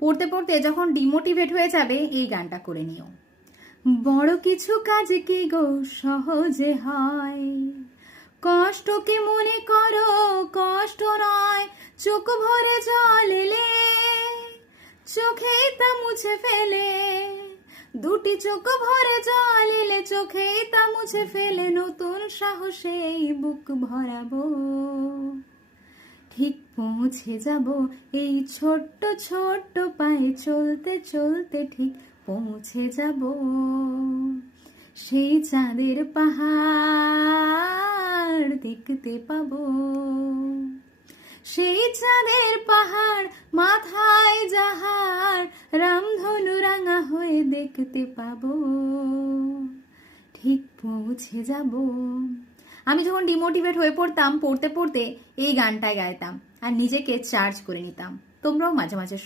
পড়তে পড়তে যখন ডিমোটিভেট হয়ে যাবে এই গানটা করে নিও। বড় কিছু কাজ কি গো সহজে হয়, কষ্টকে মনে করো কষ্ট নয়, চোখ ভরে জল এলে চোখেই তা মুছে ফেলে, দুটি চোখ ভরে জল এলে চোখেই তা মুছে ফেলে, নতুন সাহসেই বুক ভরাবো, ঠিক পৌঁছে যাব এই ছোট্ট ছোট্ট পায়ে চলতে চলতে, ঠিক পৌঁছে যাব সেই চাঁদের পাহাড় দেখতে পাবো, সেই চাঁদের পাহাড় মাথায় যাহার, রামধনু রাঙা হয়ে দেখতে পাবো, ঠিক পৌঁছে যাব। আমি যখন ডিমোটিভেট হয়ে পড়তাম পড়তে পড়তে এই গানটায় গাইতাম আর নিজেকে চার্জ করে নিতাম। তোমরাও মাঝে মাঝে